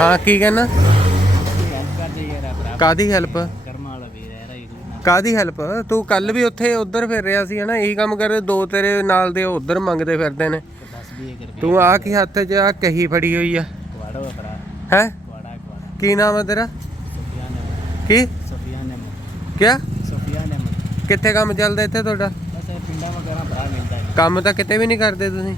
ਹਾਂ, ਕੀ ਕਹਿਣਾ? ਕਾਦੀ ਹੈਲਪ ਕਾਦੀ ਹੈਲਪ ਤੂੰ ਕੱਲ ਵੀ ਉੱਥੇ ਉਧਰ ਫਿਰ ਰਿਹਾ ਸੀ, ਹਨਾ? ਇਹੀ ਕੰਮ ਕਰਦੇ, ਦੋ ਤੇਰੇ ਨਾਲ ਦੇ ਉਧਰ ਮੰਗਦੇ ਫਿਰਦੇ ਨੇ। ਤੂੰ ਆ ਕੀ ਹੱਥ 'ਚ, ਆ ਕਹੀ ਫੜੀ ਹੋਈ ਆ? ਹੈ? ਕੀ ਨਾਮ ਹੈ ਤੇਰਾ? ਕੀ? ਸਫੀਆ ਨੇ ਕਿਆ? ਸਫੀਆ ਨੇ ਕਿੱਥੇ ਕੰਮ ਚੱਲਦਾ ਇੱਥੇ ਤੁਹਾਡਾ? ਕੰਮ ਤਾਂ ਕਿਤੇ ਵੀ ਨਹੀਂ ਕਰਦੇ ਤੁਸੀਂ।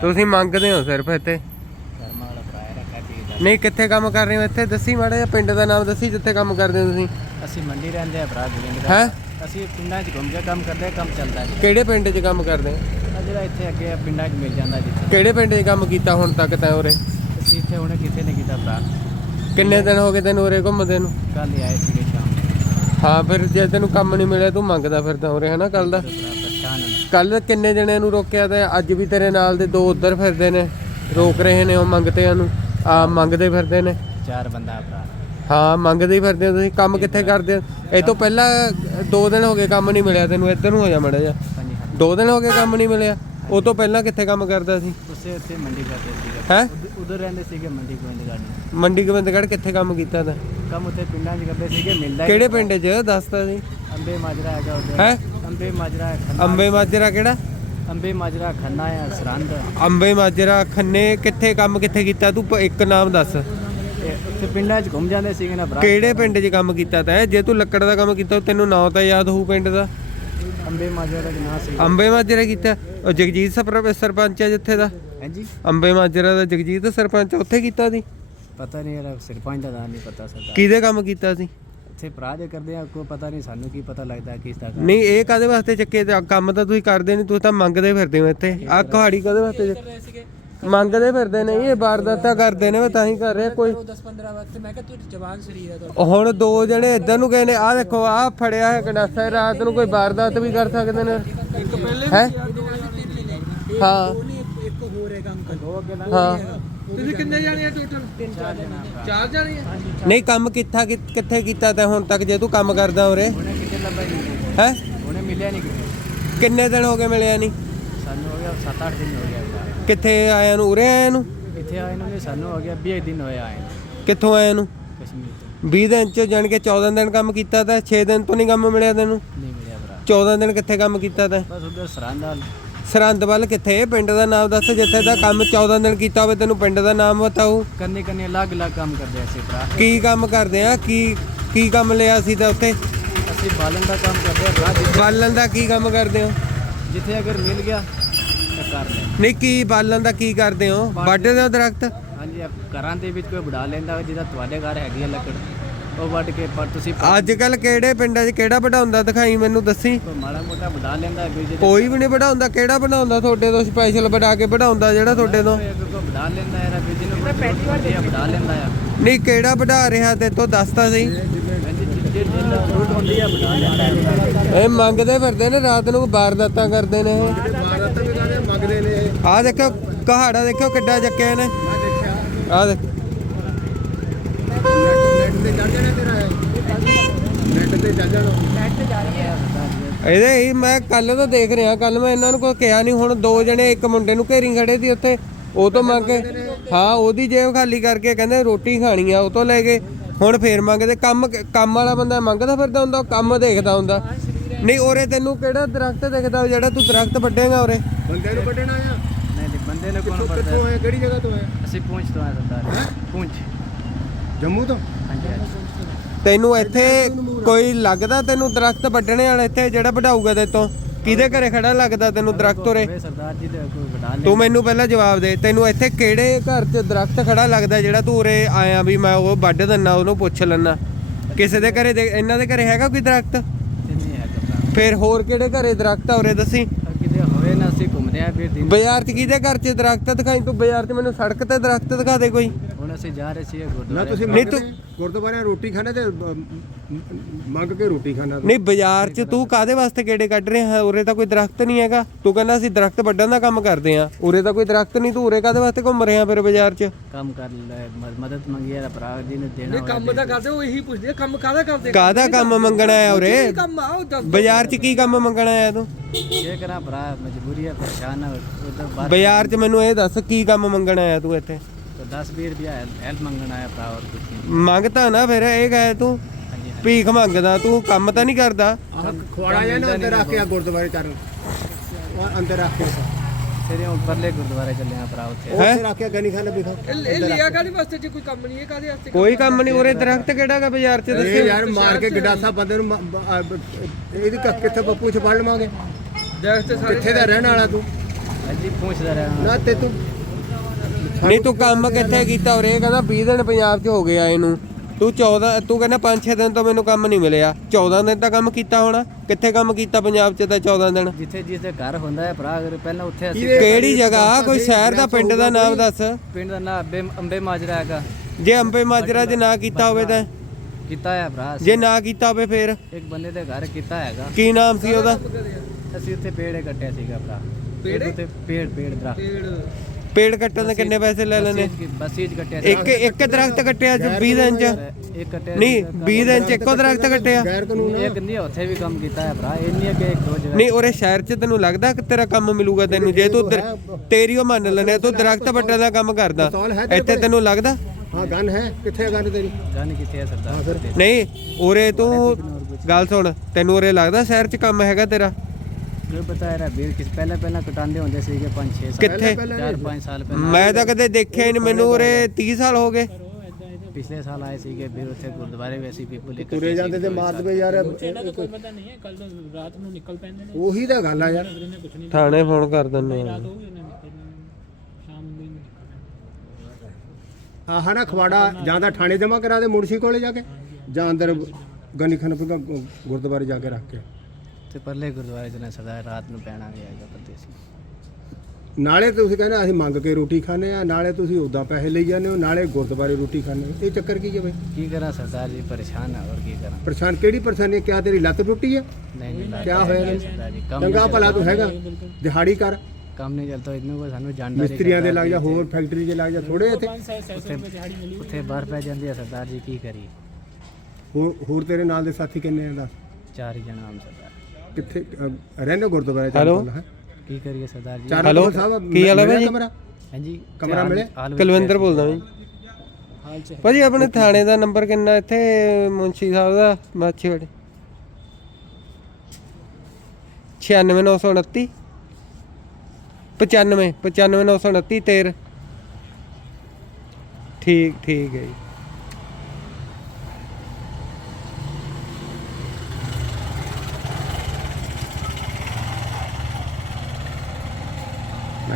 ਤੁਸੀਂ ਮੰਗਦੇ ਹੋ ਸਿਰਫ ਇੱਥੇ ਕਰਮ ਵਾਲਾ ਭਰਾ ਹੈ ਰੱਖਾ ਚਾਹੀਦਾ ਨਹੀਂ ਕਿੱਥੇ ਕੰਮ ਕਰ ਰਹੇ ਹੋ ਇੱਥੇ? ਦੱਸੀ ਮਾੜਾ ਜਿਹਾ ਪਿੰਡ ਦਾ ਨਾਮ ਦੱਸੀ ਜਿੱਥੇ ਕੰਮ ਕਰਦੇ ਹੋ ਤੁਸੀਂ। ਅਸੀਂ ਮੰਡੀ ਰਹਿੰਦੇ ਆ ਭਰਾ ਗੋਬਿੰਦ ਹੈ? ਅਸੀਂ ਪਿੰਡਾਂ 'ਚ ਘੁੰਮ ਕੇ ਕੰਮ ਕਰਦੇ ਆ ਕੰਮ ਚੱਲਦਾ ਹੈ। ਕਿਹੜੇ ਪਿੰਡ 'ਚ ਕੰਮ ਕਰਦੇ ਹੋ? ਆ ਜਿਹੜਾ ਇੱਥੇ ਅੱਗੇ ਆ ਪਿੰਡਾਂ 'ਚ ਮਿਲ ਜਾਂਦਾ ਜਿੱਥੇ। ਕਿਹੜੇ ਪਿੰਡ 'ਚ ਕੰਮ ਕੀਤਾ ਹੁਣ ਤੱਕ ਤੈਂ ਉਰੇ? ਅਸੀਂ ਇੱਥੇ ਹੁਣੇ ਕਿਤੇ ਨਹੀਂ ਕੀਤਾ ਭਰਾ। ਕਿੰਨੇ ਦਿਨ ਹੋ ਗਏ ਤੈਨੂੰ ਉਰੇ ਘੁੰਮਦੇ ਨੂੰ? ਕੱਲ ਹੀ ਆਏ ਸੀਗੇ ਸ਼ਾਮ ਨੂੰ। ਹਾਂ ਫਿਰ ਜੇ ਤੈਨੂੰ ਕੰਮ ਨਹੀਂ ਮਿਲਿਆ ਤੂੰ ਮੰਗਦਾ ਫਿਰਦਾ ਉਰੇ ਹਨਾ ਕੱਲ ਦਾ? ਭਰਾ ਪਰੇਸ਼ਾਨ ਹਾਂ ਕੱਲ ਕਿੰਨੇ ਜਣਿਆਂ ਨੂੰ ਰੋਕਿਆ ਤੇ ਅੱਜ ਵੀ ਤੇਰੇ ਨਾਲ ਦੇ ਦੋ ਉੱਧਰ ਫਿਰਦੇ ਨੇ ਰੋਕ ਰਹੇ ਨੇ ਉਹ ਮੰਗਤਿਆਂ ਨੂੰ? ਆ ਮੰਗਦੇ ਫਿਰਦੇ ਨੇ? ਚਾਰ ਬੰਦਾ ਭਰਾ। ਹਾਂ ਮੰਗਦੇ ਫਿਰਦੇ ਹੋ ਤੁਸੀਂ? ਕੰਮ ਕਿੱਥੇ ਕਰਦੇ ਹੋ? ਇਹ ਤੋਂ ਪਹਿਲਾਂ ਦੋ ਦਿਨ ਹੋ ਗਏ ਕੰਮ ਨਹੀਂ ਮਿਲਿਆ ਤੈਨੂੰ ਇੱਧਰ ਨੂੰ ਹੋ ਜਾ ਮੜਾ ਜਾ ਹਾਂਜੀ ਹਾਂ ਦਿਨ ਹੋ ਗਏ ਕੰਮ ਨਹੀਂ ਮਿਲਿਆ? ਉਹ ਤੋਂ ਪਹਿਲਾਂ ਕਿੱਥੇ ਕੰਮ ਕਰਦਾ ਸੀ? ਉਸੇ ਉੱਥੇ ਮੰਡੀ ਕਰਦੇ ਸੀਗੇ। ਹੈ? ਉਧ- ਉਧਰ ਰਹਿੰਦੇ ਸੀਗੇ ਮੰਡੀ ਗੋਬਿੰਦਗੜ੍ਹ ਨੂੰ। ਮੰਡੀ ਗੋਬਿੰਦਗੜ੍ਹ ਕਿੱਥੇ ਕੰਮ ਕੀਤਾ ਤਾ? ਕੰਮ ਉੱਥੇ ਪਿੰਡਾਂ 'ਚ ਕਰਦੇ ਸੀਗੇ ਮਿਲਦਾ ਕਿਹੜੇ ਪਿੰਡ 'ਚ? ਦੱਸਤਾ ਸੀ ਅੰਬੇ ਮਾਜਰਾ ਹੈਗਾ ਉਧਰ ਹੈ? ਅੰਬੇ ਮਾਜਰਾ ਹੈ ਖੰਨਾ। ਅੰਬੇ ਮਾਜਰਾ ਕਿਹੜਾ? ਅੰਬੇ ਮਾਜਰਾ ਖੰਨਾ ਹੈ ਸਰੰਦ ਅੰਬੇ ਮਾਜਰਾ ਖੰਨੇ ਕਿੱਥੇ ਕੰਮ ਕਿੱਥੇ ਕੀਤਾ? ਤੂੰ ਪ- ਇੱਕ ਨਾਮ ਦੱਸ। ਤੇ ਪਿੰਡਾਂ 'ਚ ਘੁੰਮ ਜਾਂਦੇ ਸੀਗੇ ਨਾ ਭਰਾ। ਕਿਹੜੇ ਪਿੰਡ 'ਚ ਕੰਮ ਕੀਤਾ ਤੈਂ? ਜੇ ਤੂੰ ਲੱਕੜ ਦਾ ਕੰਮ ਕੀਤਾ ਤੈਨੂੰ ਨਾਂ ਤਾਂ ਯਾਦ ਹੋਊ ਪਿੰਡ ਦਾ। ਅੰਬੇ ਮਾਜਰਾ ਦਾ ਨਾਂ ਸੀ ਅੰਬੇ ਮਾਜਰਾ ਕੀਤਾ। ਉਹ ਜਗਜੀਤ ਸਪਰ ਸਰਪੰਚ ਆ ਜਿੱਥੇ ਦਾ। ਹਾਂਜੀ ਅੰਬੇ ਮਾਜਰਾ ਦਾ ਜਗਜੀਤ ਸਰਪੰਚ ਉੱਥੇ ਕੀਤਾ ਸੀ। ਪਤਾ ਨਹੀਂ ਯਾਰ ਸਰਪੰਚ ਦਾ ਨਾਂ ਨਹੀਂ ਪਤਾ ਸਰਦਾਰ। ਕਿਹਦੇ ਕੰਮ ਕੀਤਾ ਸੀ? ਇੱਥੇ ਭਰਾ ਦੇ ਕਰਦੇ ਆ ਕੋਈ ਪਤਾ ਨਹੀਂ ਸਾਨੂੰ ਕੀ ਪਤਾ ਲੱਗਦਾ ਕਿਸ ਦਾ ਨਹੀਂ ਇਹ ਕਾਦੇ ਵਾਸਤੇ ਚੱਕੇ ਤੇ ਕੰਮ ਤਾਂ ਤੁਸੀਂ ਕਰਦੇ ਨਹੀਂ ਤੁਸੀਂ ਤਾਂ ਮੰਗਦੇ ਫਿਰਦੇ ਹੋ ਇੱਥੇ। ਆ ਕਹਾੜੀ ਕਾਦੇ ਵਾਸਤੇ ਚੱਕ- ਮੰਗਦੇ ਫਿਰਦੇ ਨੇ ਇਹ ਵਾਰਦਾਤਾਂ ਕਰਦੇ ਨੇ ਮੈਂ ਤਾਂ ਹੀ ਕਰ ਰਿਹਾ ਕੋਈ 10 15 ਵਕਤ ਮੈਂ ਕਿਹਾ ਤੂੰ ਜਵਾਨ ਸਰੀਰ ਹੈ ਤੁਹਾਡਾ। ਹੁਣ ਦੋ ਜਣੇ ਇੱਧਰ ਨੂੰ ਗਏ ਨੇ ਆ ਦੇਖੋ ਆ ਫੜਿਆ ਹੈ ਇਹ ਰਾਤ ਨੂੰ ਕੋਈ ਵਾਰਦਾਤ ਵੀ ਕਰ ਸਕਦੇ ਨੇ। ਹੈ? ਹਾਂ। ਇੱਕ ਹੋਰ ਹੈ ਕੰਮ ਕਰ ਦੋ ਅੱਗੇ ਲੰਘ ਹਾਂ। ਤੁਸੀਂ ਕਿੰਨੇ ਜਾਣੇ ਆ ਟੋਟਲ ਤਿੰਨ ਚਾਰ ਜਣੇ ਚਾਰ ਜਾਣੇ ਨਹੀਂ ਕੰਮ ਕਿੱਥਾ ਕਿ- ਕਿੱਥੇ ਕੀਤਾ ਤੈਂ ਹੁਣ ਤੱਕ ਜੇ ਤੂੰ ਕੰਮ ਕਰਦਾ ਉਰੇ? ਉਹਨੇ ਕਿਤੇ ਲੱਭਾ ਹੀ ਨਹੀਂ ਹੈ? ਉਹਨੇ ਮਿਲਿਆ ਨਹੀਂ ਕਿਤੇ। ਕਿੰਨੇ ਦਿਨ ਹੋ ਗਏ ਮਿਲਿਆ ਨਹੀਂ? ਸਾਨੂੰ ਹੋ ਗਿਆ 7-8 ਦਿਨ ਹੋ ਗਿਆ। ਕਿੱਥੇ ਆਇਆ ਨੂੰ? ਉਰੇ ਆਇਆ ਨੂੰ? ਇੱਥੇ ਆਏ ਨੂੰ ਵੀ ਸਾਨੂੰ ਹੋ ਗਿਆ 20 ਦਿਨ ਹੋਏ ਆਏ ਨੂੰ। ਕਿੱਥੋਂ ਆਇਆ ਨੂੰ? ਕਸ਼ਮੀਰ ਤੋਂ। 20 ਦਿਨ ਚ ਜਾਣ ਕੇ 14 ਦਿਨ ਕੰਮ ਕੀਤਾ ਤਾਂ 6 ਦਿਨ ਤੋਂ ਨਹੀਂ ਕੰਮ ਮਿਲਿਆ ਤੈਨੂੰ? ਨਹੀਂ ਮਿਲਿਆ ਭਰਾ। 14 ਦਿਨ ਕਿੱਥੇ ਕੰਮ ਕੀਤਾ ਤੈਂ? ਬਸ ਉਧਰ ਸਰੰਦਾਲ ਸਰਹੰਦ ਵੱਲ ਕਿੱਥੇ? ਪਿੰਡ ਦਾ ਨਾਮ ਦੱਸ ਜਿੱਥੇ ਦਾ ਕੰਮ 14 ਦਿਨ ਕੀਤਾ ਹੋਵੇ ਤੈਨੂੰ ਪਿੰਡ ਦਾ ਨਾਮ ਬਤਾਓ ਕੰਨੇ ਕੰਨੇ ਅਲੱਗ ਅਲੱਗ ਕੰਮ ਕਰਦੇ ਅਸੀਂ ਭਰਾ। ਕੀ ਕੰਮ ਕਰਦੇ ਆ? ਕੀ ਕੀ ਕੰਮ ਲਿਆ ਸੀ ਤਾਂ ਉੱਥੇ? ਅਸੀਂ ਬਾਲਣ ਦਾ ਕੰਮ ਕਰਦੇ ਆ ਭਰਾ ਜਿੱਥੇ- ਬਾਲਣ ਦਾ ਕੀ ਕੰਮ ਕਰਦੇ ਹੋ? ਜਿੱਥੇ ਅਗਰ ਮਿਲ ਗਿਆ ਤਾਂ ਕਰ ਲੈ। ਨਹੀਂ ਕੀ ਬਾਲਣ ਦਾ ਕੀ ਕਰਦੇ ਹੋ? ਵੱਢਦੇ ਹੋ ਦਰਖਤ? ਹਾਂਜੀ ਆ ਘਰਾਂ ਦੇ ਵਿੱਚ ਕੋਈ ਵਡਾ ਲੈਂਦਾ ਜਿਹਦਾ ਤੁਹਾਡੇ ਘਰ ਹੈਗੀ ਆ ਲੱਕੜ। ਉਹ ਵੱਢ ਕੇ ਪਰ ਤੁਸੀਂ ਅੱਜ ਕੱਲ ਕਿਹੜੇ ਪਿੰਡਾਂ 'ਚ ਕਿਹੜਾ ਵਢਾਉਂਦਾ? ਦਿਖਾਈ ਮੈਨੂੰ ਦੱਸੀ। ਕੋਈ ਮਾੜਾ ਮੋਟਾ ਵਡਾ ਲੈਂਦਾ ਵੀ ਜੇ ਕੋਈ ਵੀ ਨਹੀਂ ਵਢਾਉਂਦਾ। ਕਿਹੜਾ ਵਢਾਉਂਦਾ ਤੁਹਾਡੇ ਤੋਂ ਸਪੈਸ਼ਲ ਵਢਾ ਕੇ ਵਢਾਉਂਦਾ ਜਿਹੜਾ ਤੁਹਾਡੇ ਤੋਂ? ਕੋਈ ਅਗਰ ਕੋਈ ਵਡਾ ਲੈਂਦਾ ਯਾਰ ਵੀ ਜਿਹਨੂੰ ਪਹਿਲੀ ਵਾਰ ਵਡਾ ਲੈਂਦਾ ਆ ਨਹੀਂ ਕਿਹੜਾ ਵਢਾ ਰਿਹਾ ਤੇ ਤੋਂ ਸਹੀ। ਆ ਲੈਂਦਾ ਹੈ ਇਹ ਮੰਗਦੇ ਫਿਰਦੇ ਨੇ ਰਾਤ ਨੂੰ ਵਾਰਦਾਤਾਂ ਕਰਦੇ ਨੇ ਇਹ। ਮੰਗਦੇ ਨੇ ਆਹ ਦੇਖੋ ਕਹਾੜਾ ਦੇਖੋ ਕਿੱਡਾ ਚੱਕਿਆ ਨੇ ਆਹ ਦੇਖ। ਨੈਟ ਤੇ ਚੜ ਜਾਣਾ ਤੇਰਾ ਨੈਟ ਤੇ ਚੜ ਜਾਣਾ ਇਹਦੇ ਹੀ ਮੈਂ ਕੱਲ ਤੋਂ ਦੇਖ ਰਿਹਾ ਕੱਲ ਮੈਂ ਇਹਨਾਂ ਨੂੰ ਕੋਈ ਕਿਹਾ ਨਹੀਂ ਹੁਣ ਦੋ ਜਣੇ ਇੱਕ ਮੁੰਡੇ ਨੂੰ ਘੇਰੀ ਖੜੇ ਸੀ ਉੱਥੇ ਉਹ ਤੋਂ ਮੰਗ ਕੇ ਹਾਂ ਉਹਦੀ ਜੇਬ ਖਾਲੀ ਕਰਕੇ ਕਹਿੰਦੇ ਰੋਟੀ ਖਾਣੀ ਆ ਉਹ ਤੋਂ ਲੈ ਕੇ ਹੁਣ ਫੇਰ ਮੰਗਦੇ ਕੰਮ ਕੰਮ ਵਾਲਾ ਬੰਦਾ ਮੰਗਦਾ ਫਿਰਦਾ ਹੁੰਦਾ ਕੰਮ ਦੇਖਦਾ ਹੁੰਦਾ। ਨਹੀਂ ਉਰੇ ਤੈਨੂੰ ਕਿਹੜਾ ਦਰਖਤ ਦਿਖਦਾ ਜਿਹੜਾ ਤੂੰ ਦਰਖਤ ਵੱਡੇਗਾ ਉਰੇ? ਬੰਦੇ ਨੂੰ ਵੱਢਣਾ ਆ? ਨਹੀਂ ਨਹੀਂ ਬੰਦੇ ਨੂੰ ਕੌਣ ਪੜਦਾ ਕਿੱਥੋਂ ਆਏ ਕਿਹੜੀ ਜਗ੍ਹਾ ਤੋਂ ਆਏ ਅਸੀਂ ਪਹੁੰਚ ਤੋਂ ਆਏ ਸਰਦਾਰ ਪਹੁੰਚ ਜੰਮੂ ਤੋਂ? ਤੈਨੂੰ ਇੱਥੇ ਕੋਈ ਲੱਗਦਾ ਤੈਨੂੰ ਦਰਖਤ ਵੱਢਣੇ ਵਾਲਾ ਇੱਥੇ ਜਿਹੜਾ ਵਢਾਊਗਾ ਤੇ ਤੋਂ? ਕਿਹਦੇ ਘਰੇ ਖੜਾ ਲੱਗਦਾ ਤੈਨੂੰ ਦਰਖਤ ਉਰੇ? ਵੇ ਸਰਦਾਰ ਜੀ ਦੇ ਕੋਈ ਵਡਾ ਲੈ ਤੂੰ ਮੈਨੂੰ ਪਹਿਲਾਂ ਜਵਾਬ ਦੇ। ਤੈਨੂੰ ਇੱਥੇ ਕਿਹੜੇ ਘਰ 'ਚ ਦਰਖਤ ਖੜਾ ਲੱਗਦਾ ਜਿਹੜਾ ਤੂੰ ਉਰੇ ਆਇਆ ਵੀ ਮੈਂ ਉਹ ਵੱਢ ਦਿੰਨਾ ਉਹਨੂੰ ਪੁੱਛ ਲੈਣਾ ਕਿਸੇ ਦੇ ਘਰੇ ਦੇ- ਇਹਨਾਂ ਦੇ ਘਰੇ ਹੈਗਾ ਕੋਈ ਦਰਖਤ? ਨਹੀਂ ਹੈ ਫਿਰ ਹੋਰ ਕਿਹੜੇ ਘਰੇ ਦਰਖਤ ਆ ਉਰੇ ਦੱਸੀ? ਕਿਤੇ ਹੋਵੇ ਨਾ ਅਸੀਂ ਘੁੰਮਦੇ ਆ ਫਿਰ ਦਿਨ ਬਾਜ਼ਾਰ 'ਚ ਕਿਹਦੇ ਘਰ 'ਚ ਦਰਖਤ ਦਿਖਾਈ ਤੂੰ ਬਾਜ਼ਾਰ 'ਚ ਮੈਨੂੰ ਸੜਕ ਤੇ ਦਰਖਤ ਦਿਖਾ ਦੇ ਕੋਈ। ਅਸੀਂ ਜਾ ਰਹੇ ਸੀ ਨਾ ਗੁਰਦੁਆਰੇ। ਤੁਸੀਂ ਨਹੀਂ ਤੂੰ- ਗੁਰਦੁਆਰੇ ਰੋਟੀ ਖਾਣਾ ਤੇ ਅ, ਮ- ਮੰਗ ਕੇ ਰੋਟੀ ਖਾਣਾ ਨਹੀਂ ਬਾਜ਼ਾਰ 'ਚ ਤੂੰ ਕਾਦੇ ਵਾਸਤੇ ਗੇੜੇ ਕੱਢ ਰਿਹਾ? ਉਰੇ ਤਾਂ ਕੋਈ ਦਰਖਤ ਨਹੀਂ ਹੈਗਾ। ਤੂੰ ਕਹਿੰਦਾ ਅਸੀਂ ਦਰਖਤ ਵੱਢਣ ਦਾ ਕੰਮ ਕਰਦੇ ਆ ਉਰੇ ਤਾਂ ਕੋਈ ਦਰਖਤ ਨਹੀਂ ਤੂੰ ਉਰੇ ਕਾਦੇ ਵਾਸਤੇ ਘੁੰਮ ਰਿਹਾ ਫਿਰ ਬਾਜ਼ਾਰ 'ਚ? ਕੰਮ ਕਰ ਲੈ ਮ- ਮਦਦ ਮੰਗੀ ਯਾਰ ਭਰਾ ਜੀ ਨੇ ਦੇਣਾ ਕੰਮ ਤਾਂ ਕਰਦੇ ਉਹ ਇਹੀ ਪੁੱਛਦੇ ਆ, ਕੰਮ ਕਾਹਦਾ ਕਰਦੇ? ਕਾਦਾ ਕੰਮ ਮੰਗਣਾ ਆ ਉਰੇ? ਕੰਮ ਆ ਉਹ ਦੱਸ ਬਾਜ਼ਾਰ 'ਚ ਕੀ ਕੰਮ ਮੰਗਣਾ ਆ ਤੂੰ? ਇਹ ਕਰਾਂ ਭਰਾ ਮਜਬੂਰੀ ਹੈ ਪਰੇਸ਼ਾਨ ਹੈ ਉਧਰ ਬਾਹਰ ਬਾਜ਼ਾਰ 'ਚ ਮੈਨੂੰ ਇਹ ਦੱਸ ਕੀ ਕੰਮ ਮੰਗਣਾ ਆ ਤੂੰ ਇੱਥੇ? 10 ਨਾ ਫਿਰ ਇਹ ਕਹੇ ਤੂੰ ਭੀਖ ਮੰਗਦਾ ਤੂੰ ਕੰਮ ਤਾਂ ਨਹੀਂ ਕਰਦਾ। ਖਵਾੜਾ ਜਾਂ ਨਾ ਅੰਦਰ ਰੱਖ ਕੇ ਆ ਗੁਰਦੁਆਰੇ ਚਰਨ ਅੰਦਰ ਰੱਖ ਕੇ। ਸਿਰੇ ਉੱਪਰਲੇ ਗੁਰਦੁਆਰੇ ਚੱਲੇ ਆ ਭਰਾ ਉੱਥੇ। ਹੈਂ? ਉੱਥੇ ਕੇ ਗਨੀ ਖਾਨ ਬਿਖਾ ਇਹ ਲਿਆ ਕਾਦੇ ਵਾਸਤੇ ਜੇ ਕੋਈ ਕੰਮ ਨਹੀਂ ਹੈ ਕਾਦੇ ਵਾਸਤੇ ਕੋਈ ਕੰਮ ਨਹੀਂ ਉਰੇ ਦਰਖਤ ਕਿਹੜਾਗਾ ਬਾਜ਼ਾਰ 'ਚ ਇਹ ਯਾਰ ਮਾਰ ਕੇ ਗਡਾਸਾ ਬੰਦੇ ਨੂੰ ਇਹਦੀ ਕ- ਕਿੱਥੇ ਬੱਪੂ ਚ ਫੜ ਲਵਾਂਗੇ? ਦਰਖਤ ਸਾਰੇ ਕਿੱਥੇ ਦਾ ਰਹਿਣ ਵਾਲਾ ਤੂੰ? ਹਾਂਜੀ ਪੁੱਛਦਾ ਰਿਹਾ ਨਾ ਤੇ ਤੂੰ ਨਹੀਂ ਤੂੰ ਕੰਮ ਕਿੱਥੇ ਕੀਤਾ ਉਰੇ? ਇਹ ਕਹਿੰਦਾ 20 ਦਿਨ ਪੰਜਾਬ 'ਚ ਹੋ ਗਿਆ ਇਹਨੂੰ। ਤੂੰ 14 ਤੂੰ ਕਹਿੰਦਾ 5-6 ਦਿਨ ਤੋਂ ਮੈਨੂੰ ਕੰਮ ਨਹੀਂ ਮਿਲਿਆ। 14 ਦਿਨ ਤਾਂ ਕੰਮ ਕੀਤਾ ਹੋਣਾ। ਕਿੱਥੇ ਕੰਮ ਕੀਤਾ ਪੰਜਾਬ 'ਚ ਤਾਂ 14 ਦਿਨ? ਜਿੱਥੇ ਜਿੱਥੇ ਘਰ ਹੁੰਦਾ ਹੈ ਭਰਾ ਅਗਰ ਪਹਿਲਾਂ ਉੱਥੇ ਅਸੀਂ ਕਿਹੜੀ ਜਗ੍ਹਾ? ਕੋਈ ਸ਼ਹਿਰ ਦਾ ਪਿੰਡ ਦਾ ਨਾਮ ਦੱਸ। ਪਿੰਡ ਦਾ ਨਾਂ ਅੰਬੇ ਅੰਬੇ ਮਾਜਰਾ ਹੈਗਾ। ਜੇ ਅੰਬੇ ਮਾਜਰਾ 'ਚ ਨਾ ਕੀਤਾ ਹੋਵੇ ਤਾਂ? ਕੀਤਾ ਹੈ ਭਰਾ। ਜੇ ਨਾ ਕੀਤਾ ਹੋਵੇ ਫੇਰ? ਇੱਕ ਬੰਦੇ ਦੇ ਘਰ ਕੀਤਾ ਹੈਗਾ। ਕੀ ਨਾਮ ਸੀ ਉਹਦਾ? ਅਸੀਂ ਉੱਥੇ ਪੇੜ ਕੱਟਿਆ ਸੀਗਾ ਭਰਾ। ਪੇੜ? ਪੇੜ ਪੇੜ ਦਰਖਤ ਪੇੜ ਕੱਟਣ ਦੇ ਕਿੰਨੇ ਪੈਸੇ ਲੈ ਲੈਣੇ ਬਸੀਜ ਕੱਟਿਆ ਸੀ। ਇੱਕ ਇੱਕ ਦਰਖਤ ਕੱਟਿਆ 20 ਦਿਨ 'ਚ। ਇੱਕ ਕੱਟਿਆ ਨਹੀਂ 20 ਦਿਨ 'ਚ ਇੱਕੋ ਦਰਖਤ ਕੱਟਿਆ। ਗੈਰ ਕਾਨੂੰਨ ਇੱਕ ਨਹੀਂ ਉੱਥੇ ਵੀ ਕੰਮ ਕੀਤਾ ਹੈ ਭਰਾ। ਇਹ ਨਹੀਂ ਹੈ ਕਿ ਇੱਕ ਦੋ ਜਗ੍ਹਾ ਨਹੀਂ ਉਰੇ ਸ਼ਹਿਰ 'ਚ ਤੈਨੂੰ ਲੱਗਦਾ ਕਿ ਤੇਰਾ ਕੰਮ ਮਿਲੂਗਾ ਤੈਨੂੰ? ਜੇ ਤੂੰ ਤੇਰੀ ਉਹ ਮੰਨ ਲੈਨੇ ਤੂੰ ਦਰਖਤ ਵੱਟਣ ਦਾ ਕੰਮ ਕਰਦਾ। ਇੱਥੇ ਤੈਨੂੰ ਲੱਗਦਾ? ਹਾਂ ਗਨ ਹੈ। ਕਿੱਥੇ ਹੈ ਗਨ ਤੇਰੀ? ਜਾਣ ਕਿੱਥੇ ਹੈ ਸਰਦਾਰ ਨਹੀਂ ਉਰੇ ਤੂੰ ਗੱਲ ਸੁਣ ਤੈਨੂੰ ਉਰੇ ਲੱਗਦਾ ਸ਼ਹਿਰ 'ਚ ਕੰਮ ਹੈਗਾ ਤੇਰਾ? ਰਿਹਾ ਵੀਰ ਕਿਸ ਪਹਿਲਾਂ ਪਹਿਲਾਂ ਕਟਾਉਂਦੇ ਹੁੰਦੇ ਸੀਗੇ 5 6 ਸਾਲ। ਕਿੱਥੇ? 4 5 ਸਾਲ ਪਹਿਲਾਂ ਮੈਂ ਤਾਂ ਕਦੇ ਦੇਖਿਆ ਹੀ ਨਹੀਂ ਮੈਨੂੰ ਉਰੇ 30 ਸਾਲ ਹੋ ਗਏ। ਪਿਛਲੇ ਸਾਲ ਆਏ ਸੀਗੇ ਵੀਰ ਉੱਥੇ ਗੁਰਦੁਆਰੇ ਵੀ ਅਸੀਂ ਪੀਪਲ ਇੱਕ ਤੁਰੇ ਜਾਂਦੇ ਤੇ ਮਾਰ ਦਵੇ ਯਾਰ। ਪਤਾ ਨਹੀਂ ਹੈ ਕੱਲ ਰਾਤ ਨੂੰ ਨਿਕਲ ਪੈਂਦੇ ਨੇ। ਉਹੀ ਤਾਂ ਗੱਲ ਆ ਯਾਰ। ਇਹਨੇ ਕੁਝ ਨਹੀਂ ਥਾਣੇ ਫੋਨ ਕਰ ਦਿੰਦੇ ਆ। ਰਾਤ ਹੋ ਗਈ ਉਹਨੇ ਨਿਕਲ ਸ਼ਾਮ ਨੂੰ ਹੀ ਨਿਕਲ ਆਹ ਨਾ ਖਵਾੜਾ ਜਾਂ ਤਾਂ ਥਾਣੇ ਜਮਾ ਕਰਾ ਦੇ ਮੁਰਸ਼ੀ ਕੋਲੇ ਜਾ ਕੇ ਜਾਂ ਅੰਦਰ ਗਨੀ ਖਾਨ ਗੁਰਦੁਆਰੇ ਜਾ ਕੇ ਰੱਖ ਕੇ। ਤੇ ਪਰਲੇ ਗੁਰਦੁਆਰੇ ਜਨਾ ਸਰਦਾਰ ਰਾਤ ਨੂੰ ਪੈਣਾ ਵੀ ਆਏਗਾ ਪਰਦੇਸੀ ਨਾਲੇ ਤੁਸੀਂ ਕਹਿੰਦੇ ਅਸੀਂ ਮੰਗ ਕੇ ਰੋਟੀ ਖਾਂਦੇ ਆ ਨਾਲੇ ਤੁਸੀਂ ਉਦਾਂ ਪੈਸੇ ਲਈ ਜਾਂਦੇ ਹੋ ਨਾਲੇ ਗੁਰਦੁਆਰੇ ਰੋਟੀ ਹੋ। ਇਹ ਚੱਕਰ ਕੀ ਹੈ ਬਈ? ਕੀ ਕਰਾਂ ਸਰਦਾਰ ਜੀ ਪਰੇਸ਼ਾਨ ਹੈ और ਕੀ ਕਰਾਂ? ਪਰੇਸ਼ਾਨ ਕਿਹੜੀ ਪਰੇਸ਼ਾਨੀ ਹੈ? ਕਿਆ ਤੇਰੀ ਲੱਤ ਟੁੱਟੀ ਹੈ? ਨਹੀਂ ਨਹੀਂ ਕਿਆ ਹੋਇਆ ਤੈਨੂੰ? ਸਰਦਾਰ ਜੀ ਕੰਮ ਚੰਗਾ ਨਹੀਂ ਭਲਾ ਤੂੰ ਹੈਗਾ। ਦਿਹਾੜੀ ਕਰ। ਕੰਮ ਨਹੀਂ ਚੱਲਦਾ ਇਤਨੇ ਕੋ ਸਾਨੂੰ ਜਾਣਦਾ ਮਿਸਤਰੀਆਂ ਦੇ ਲੱਗ ਜਾ ਹੋਰ ਫੈਕਟਰੀ 'ਚ ਲੱਗ ਜਾ ਥੋੜੇ ਇੱਥੇ। ਉੱਥੇ ਬਾਹਰ ਪੈ ਜਾਂਦੀ ਹੈ ਸਰਦਾਰ ਜੀ ਕੀ ਕਰੀ ਹੋਰ ਹੋਰ ਤੇਰੇ ਨਾਲ ਦੇ ਸਾਥੀ ਕਿੰਨੇ ਆ ਦੱਸ? ਚਾਰ ਹੀ ਜਣਾ ਸਰਦਾਰ। ਕਿੱਥੇ ਅਹ, ਰਹਿੰਦੇ ਗੁਰਦੁਆਰੇ ਚ ਹੈਲੋ? ਅੰਕਲ, ਹੈਂ? ਕੀ ਕਰੀਏ ਸਰਦਾਰ ਜੀ ਚਾਰ ਹੈਲੋ? ਅੰਕਲ ਸਾਹਿਬ ਕੀ ਹਾਲ ਹੈ ਮਿਲਿਆ ਭਾਈ? ਕਮਰਾ ਹਾਂਜੀ ਕਮਰਾ ਮਿਲੇ? ਕੁਲਵਿੰਦਰ ਬੋਲਦਾ ਮੈਂ ਹਾਲ ਚ ਭਾਜੀ ਆਪਣੇ ਥਾਣੇ ਦਾ ਨੰਬਰ ਕਿੰਨਾ ਇੱਥੇ ਮੁੰਸ਼ੀ ਸਾਹਿਬ ਦਾ ਮਾਛੀਵਾੜੇ 96929 95 95929 13 ਠੀਕ ਠੀਕ ਹੈ ਜੀ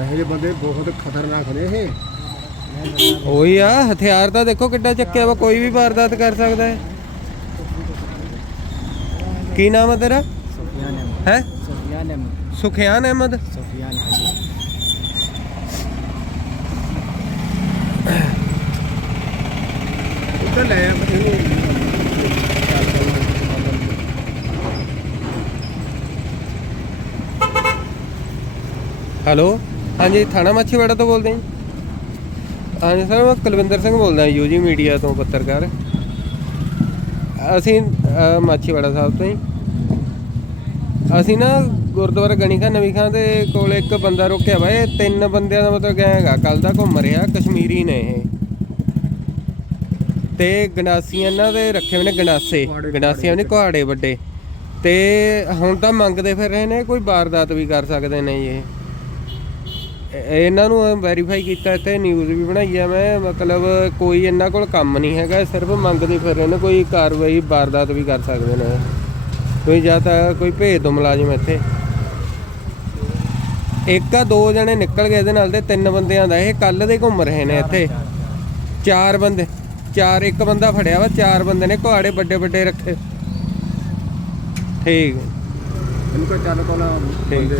ਇਹੋ ਜਿਹੇ ਬੰਦੇ ਬਹੁਤ ਖਤਰਨਾਕ ਨੇ ਇਹ। ਉਹੀ ਆ ਹਥਿਆਰ ਤਾਂ ਦੇਖੋ ਕਿੱਡਾ ਚੱਕਿਆ ਵਾ ਕੋਈ ਵੀ ਵਾਰਦਾਤ ਕਰ ਸਕਦਾ ਹੈ। ਕੀ ਨਾਮ ਹੈ ਤੇਰਾ? ਸੁਫੀਆਨ ਅਹਿਮਦ ਹੈ? ਸੁਫੀਆਨ ਅਹਿਮਦ ਸੁਖਿਆਨ ਅਹਿਮਦ ਸੁਫੀਆਨ ਉੱਧਰ ਲੈ ਆ ਹੈਲੋ? ਹਾਂਜੀ, ਥਾਣਾ ਮਾਛੀਵਾੜਾ ਤੋਂ ਬੋਲਦੇ ਜੀ। ਹਾਂਜੀ ਸਰ, ਮੈਂ ਕੁਲਵਿੰਦਰ ਸਿੰਘ ਬੋਲਦਾ ਯੂਜੀ ਮੀਡੀਆ ਤੋਂ ਪੱਤਰਕਾਰ। ਅਸੀਂ ਮਾਛੀਵਾੜਾ ਸਾਹਿਬ ਤੋਂ ਜੀ। ਅਸੀਂ ਨਾ ਗੁਰਦੁਆਰਾ ਗਣੀ ਖਾਨ ਨਵੀਂ ਖਾਨ ਦੇ ਕੋਲ ਇੱਕ ਬੰਦਾ ਰੋਕਿਆ ਵਾ, ਇਹ ਤਿੰਨ ਬੰਦਿਆਂ ਦਾ ਮਤਲਬ ਗੈਂਗ ਆ ਕੱਲ ਦਾ ਘੁੰਮ ਰਿਹਾ, ਕਸ਼ਮੀਰੀ ਨੇ ਇਹ। ਤੇ ਗੰਡਾਸੀਆਂ ਇਹਨਾਂ ਦੇ ਰੱਖੇ ਹੋਏ ਨੇ ਗੰਡਾਸੇ ਕੁਹਾੜੇ- ਗੰਡਾਸੀਆਂ ਨੇ ਕੁਹਾੜੇ ਵੱਡੇ। ਤੇ ਹੁਣ ਤਾਂ ਮੰਗਦੇ ਫਿਰ ਰਹੇ ਨੇ, ਕੋਈ ਵਾਰਦਾਤ ਵੀ ਕਰ ਸਕਦੇ ਨੇ ਇਹ- ਇਹਨਾਂ ਨੂੰ ਵੈਰੀਫਾਈ ਕੀਤਾ ਇੱਥੇ ਨਿਊਜ਼ ਵੀ ਬਣਾਈ ਆ ਮੈਂ ਮਤਲਬ ਕੋਈ ਇਹਨਾਂ ਕੋਲ ਕੰਮ ਨਹੀਂ ਹੈਗਾ ਸਿਰਫ ਮੰਗਦੇ ਫਿਰ ਰਹੇ ਨੇ ਕੋਈ ਕਾਰਵਾਈ ਵਾਰਦਾਤ ਵੀ ਕਰ ਸਕਦੇ ਨੇ। ਕੋਈ ਜਾਂ ਤਾਂ ਕੋਈ ਭੇਜ ਦੋ ਮੁਲਾਜ਼ਮ ਇੱਥੇ। ਇੱਕ ਆ ਦੋ ਜਣੇ ਨਿਕਲ ਗਏ ਇਹਦੇ ਨਾਲ ਦੇ ਤਿੰਨ ਬੰਦਿਆਂ ਦਾ ਇਹ ਕੱਲ ਦੇ ਘੁੰਮ ਰਹੇ ਨੇ ਇੱਥੇ। ਚਾਰ ਬੰਦੇ ਚਾਰ ਇੱਕ ਬੰਦਾ ਫੜਿਆ ਵਾ ਚਾਰ ਬੰਦੇ ਨੇ ਕੁਹਾੜੇ ਵੱਡੇ ਵੱਡੇ ਰੱਖੇ। ਠੀਕ। ਇਹਨੂੰ ਕੋਈ ਚੱਲ ਕੋਲ ਬੰਦੇ